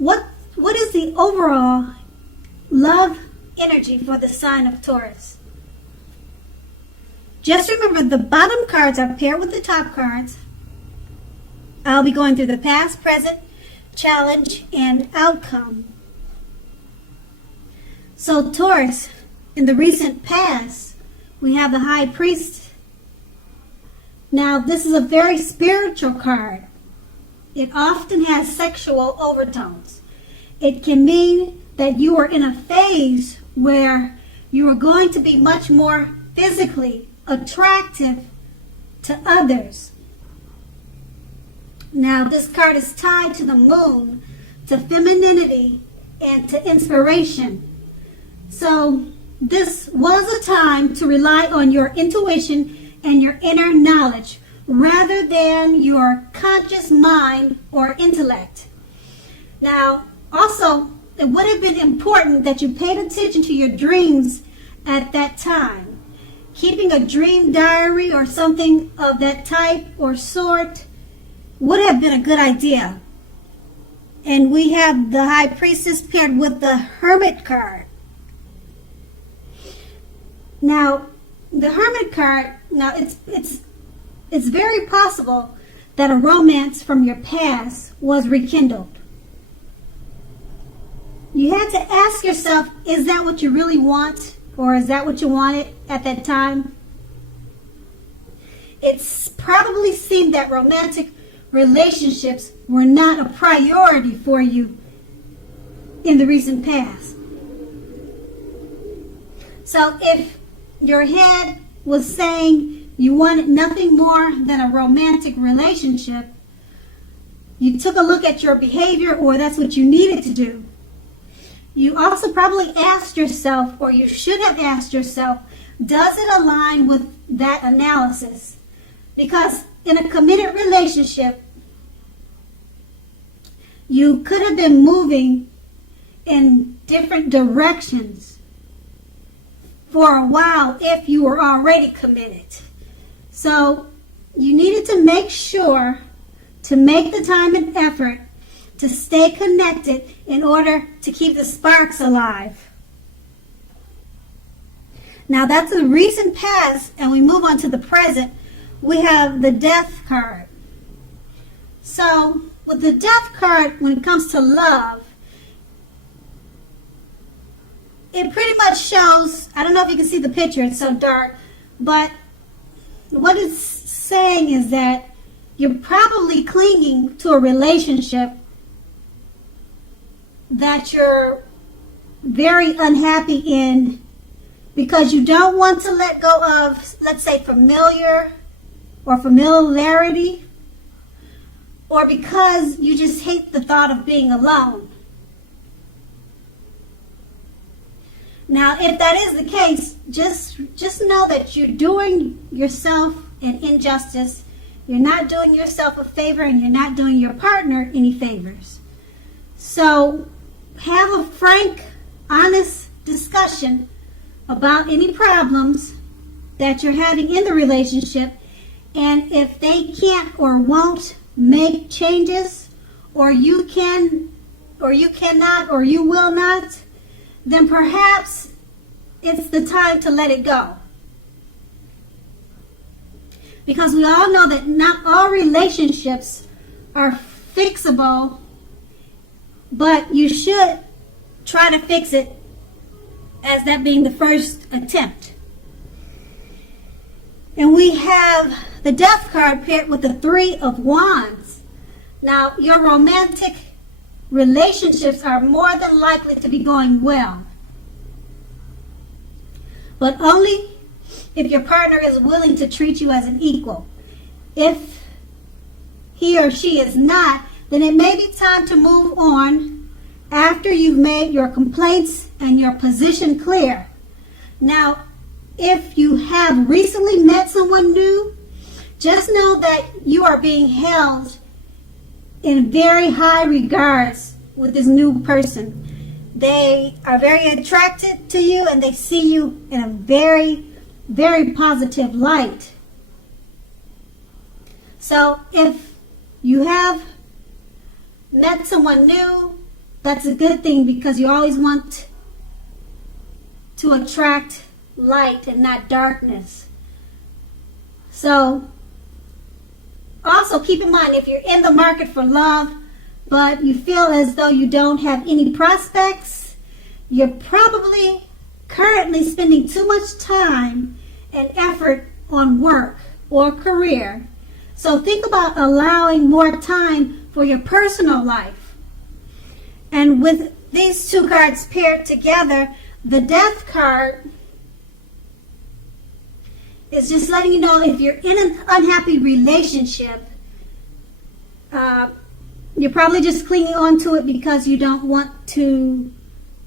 what is the overall love energy for the sign of Taurus? Just remember, the bottom cards are paired with the top cards. I'll be going through the past, present, challenge, and outcome. So Taurus, in the recent past, we have the High Priest. Now, this is a very spiritual card. It often has sexual overtones. It can mean that you are in a phase where you are going to be much more physically attractive to others. Now, this card is tied to the moon, to femininity, and to inspiration. So, this was a time to rely on your intuition and your inner knowledge rather than your conscious mind or intellect. Now, also, it would have been important that you paid attention to your dreams at that time. Keeping a dream diary or something of that type or sort would have been a good idea. And we have the High Priestess paired with the Hermit card. Now, the Hermit card, now it's very possible that a romance from your past was rekindled. You had to ask yourself, is that what you really want? Or is that what you wanted at that time? It's probably seemed that romantic relationships were not a priority for you in the recent past. So if your head was saying you wanted nothing more than a romantic relationship, you took a look at your behavior, or that's what you needed to do. You also probably asked yourself, or you should have asked yourself, does it align with that analysis? Because in a committed relationship, you could have been moving in different directions for a while if you were already committed. So you needed to make sure to make the time and effort to stay connected in order to keep the sparks alive. Now that's the recent past, and we move on to the present. We have the Death card. So with the Death card, when it comes to love, it pretty much shows, I don't know if you can see the picture, it's so dark, but what it's saying is that you're probably clinging to a relationship that you're very unhappy in because you don't want to let go of, let's say, familiarity, or because you just hate the thought of being alone. Now, if that is the case, just know that you're doing yourself an injustice. You're not doing yourself a favor, and you're not doing your partner any favors. So have a frank, honest discussion about any problems that you're having in the relationship, and if they can't or won't make changes, or you can, or you cannot, or you will not, then perhaps it's the time to let it go. Because we all know that not all relationships are fixable, but you should try to fix it as that being the first attempt. And we have the Death card paired with the Three of Wands. Now, your romantic relationships are more than likely to be going well, but only if your partner is willing to treat you as an equal. If he or she is not, then it may be time to move on after you've made your complaints and your position clear. Now, if you have recently met someone new, just know that you are being held in very high regards with this new person. They are very attracted to you, and they see you in a very, very positive light. So if you have met someone new that's a good thing because you always want to attract light and not darkness. So also keep in mind, if you're in the market for love, but you feel as though you don't have any prospects, you're probably currently spending too much time and effort on work or career. So think about allowing more time for your personal life. And with these two cards paired together, the Death card is just letting you know if you're in an unhappy relationship, you're probably just clinging on to it because you don't want to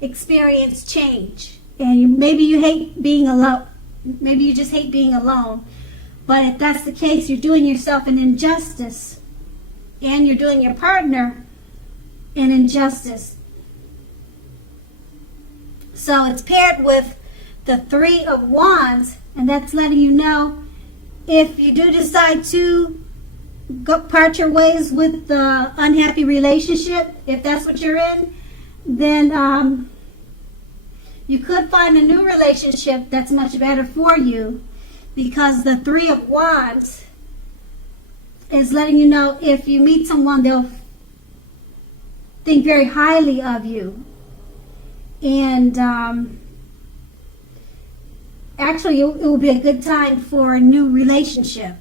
experience change. And maybe you hate being alone. Maybe you just hate being alone. But if that's the case, you're doing yourself an injustice. And you're doing your partner an injustice. So it's paired with the Three of Wands. And that's letting you know if you do decide to part your ways with the unhappy relationship, if that's what you're in, then you could find a new relationship that's much better for you, because the Three of Wands is letting you know if you meet someone, they'll think very highly of you. And actually, it will be a good time for a new relationship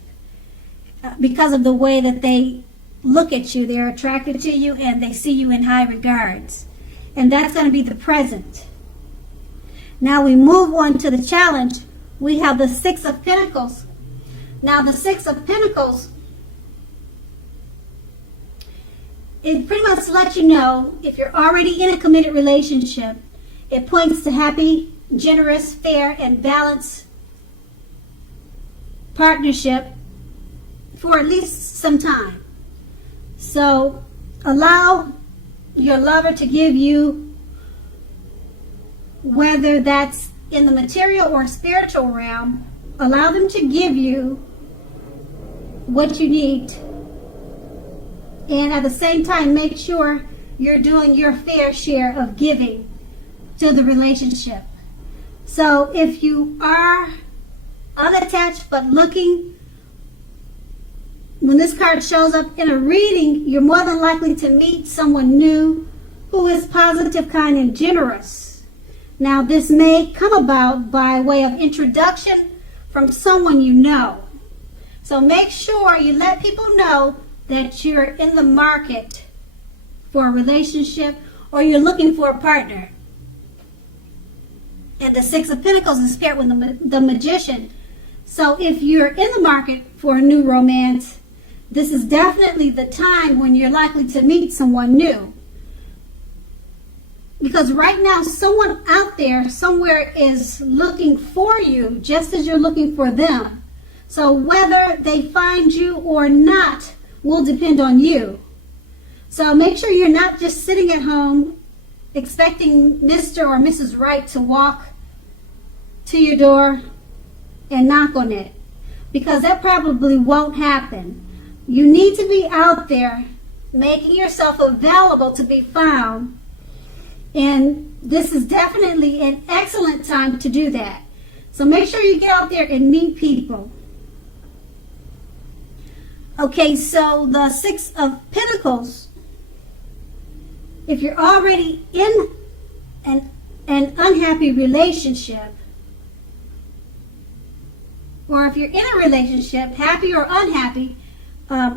because of the way that they look at you. They're attracted to you and they see you in high regards. And that's going to be the present. Now we move on to the challenge. We have the Six of Pentacles. Now the Six of Pentacles, it pretty much lets you know if you're already in a committed relationship. It points to happy, generous, fair, and balanced partnership for at least some time. So allow your lover to give you, whether that's in the material or spiritual realm, allow them to give you what you need. And at the same time, make sure you're doing your fair share of giving to the relationship. So if you are unattached but looking, when this card shows up in a reading, you're more than likely to meet someone new who is positive, kind, and generous. Now this may come about by way of introduction from someone you know. So make sure you let people know that you're in the market for a relationship or you're looking for a partner. And the Six of Pentacles is paired with the Magician. So if you're in the market for a new romance, this is definitely the time when you're likely to meet someone new. Because right now, someone out there somewhere is looking for you just as you're looking for them. So whether they find you or not will depend on you. So make sure you're not just sitting at home expecting Mr. or Mrs. Right to walk to your door and knock on it, because that probably won't happen. You need to be out there making yourself available to be found, and this is definitely an excellent time to do that. So make sure you get out there and meet people. Okay, so the Six of Pentacles, if you're already in an unhappy relationship, or if you're in a relationship, happy or unhappy,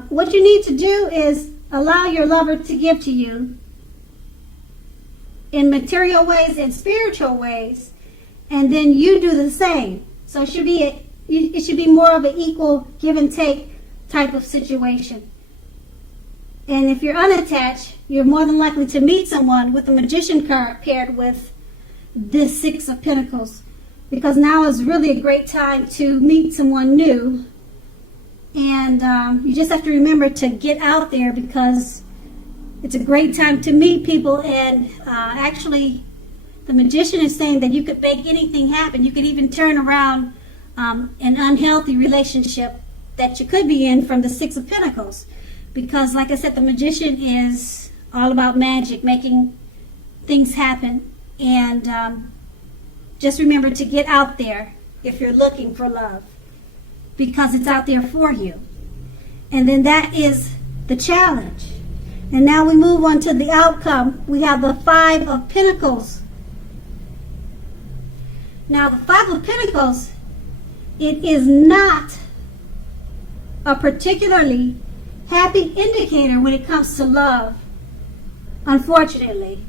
what you need to do is allow your lover to give to you in material ways and spiritual ways, and then you do the same. So it should be more of an equal give and take type of situation. And if you're unattached, you're more than likely to meet someone with the Magician card paired with this Six of Pentacles, because now is really a great time to meet someone new. And you just have to remember to get out there, because it's a great time to meet people. And actually, the Magician is saying that you could make anything happen. You could even turn around an unhealthy relationship that you could be in from the Six of Pentacles. Because like I said, the Magician is all about magic, making things happen. And just remember to get out there if you're looking for love, because it's out there for you. And then that is the challenge. And now we move on to the outcome. We have the Five of Pentacles. Now the Five of Pentacles, it is not a particularly happy indicator when it comes to love, unfortunately.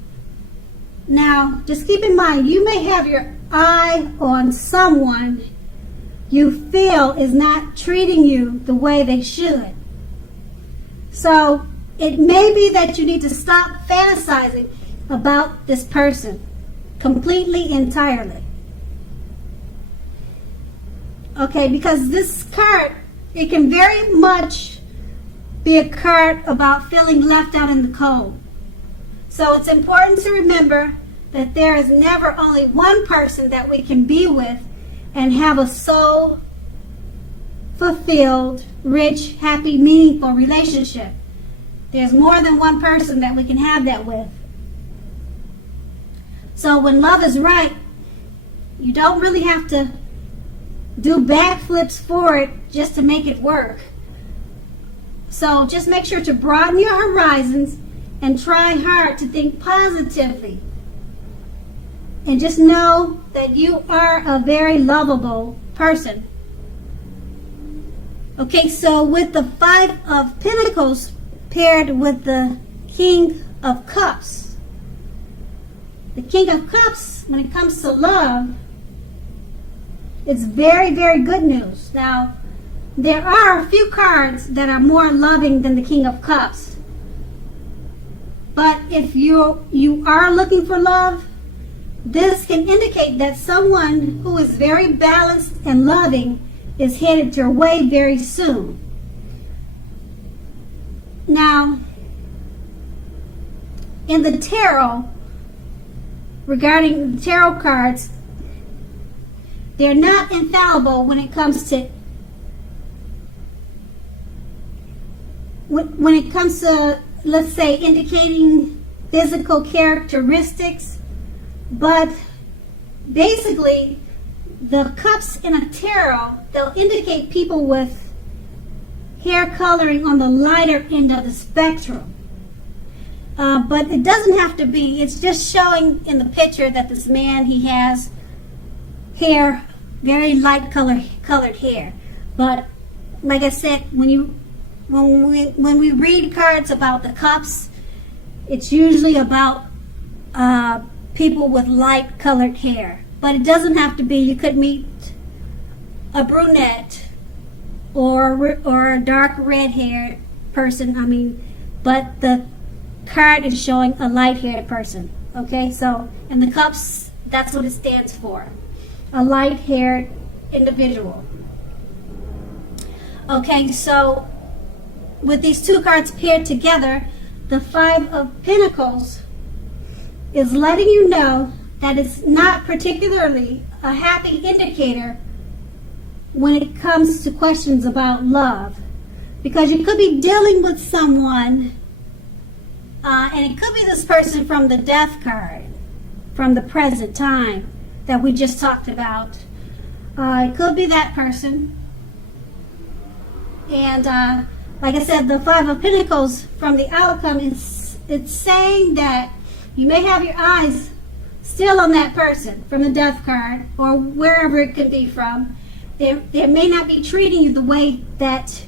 Now, just keep in mind, you may have your eye on someone you feel is not treating you the way they should. So, it may be that you need to stop fantasizing about this person completely, entirely. Okay, because this card, it can very much be a card about feeling left out in the cold. So it's important to remember that there is never only one person that we can be with and have a soul fulfilled, rich, happy, meaningful relationship. There's more than one person that we can have that with. So when love is right, you don't really have to do backflips for it just to make it work. So just make sure to broaden your horizons and try hard to think positively. And just know that you are a very lovable person. Okay, so with the Five of Pentacles paired with the King of Cups. The King of Cups, when it comes to love, it's very, very good news. Now, there are a few cards that are more loving than the King of Cups. But if you are looking for love, this can indicate that someone who is very balanced and loving is headed your way very soon. Now, in the tarot, regarding the tarot cards, they're not infallible when it comes to let's say, indicating physical characteristics, but basically the cups in a tarot, they'll indicate people with hair coloring on the lighter end of the spectrum. But it doesn't have to be. It's just showing in the picture that this man, he has hair, very light colored hair. But like I said, when we read cards about the cups, it's usually about people with light colored hair. But it doesn't have to be. You could meet a brunette or a dark red haired person. But the card is showing a light haired person. Okay, so, and the cups, that's what it stands for. A light haired individual. Okay, so with these two cards paired together, the Five of Pentacles is letting you know that it's not particularly a happy indicator when it comes to questions about love. Because you could be dealing with someone, and it could be this person from the Death card, from the present time that we just talked about. It could be that person. And like I said, the Five of Pentacles from the outcome, it's saying that you may have your eyes still on that person from the Death card or wherever it could be from. They may not be treating you the way that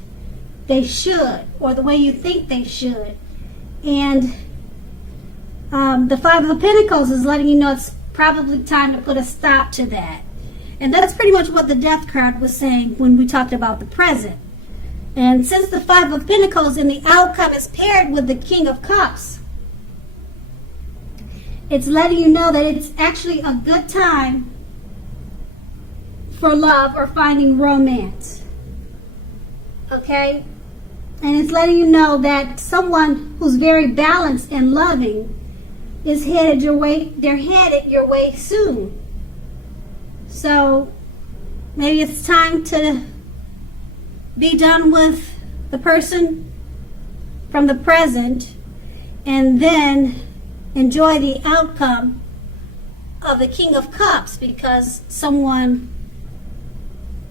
they should or the way you think they should. And the Five of Pentacles is letting you know it's probably time to put a stop to that. And that's pretty much what the Death card was saying when we talked about the present. And since the Five of Pentacles in the outcome is paired with the King of Cups, it's letting you know that it's actually a good time for love or finding romance. Okay? And it's letting you know that someone who's very balanced and loving is headed your way. They're headed your way soon. So maybe it's time to be done with the person from the present and then enjoy the outcome of the King of Cups, because someone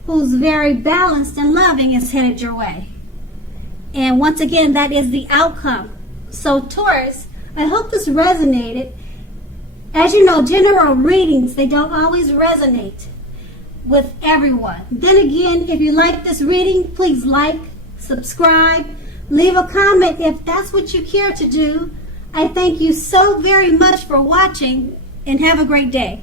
who's very balanced and loving is headed your way. And once again, that is the outcome. So Taurus, I hope this resonated. As you know, general readings, they don't always resonate with everyone. Then again, if you like this reading, please like, subscribe, leave a comment if that's what you care to do. I thank you so very much for watching, and have a great day.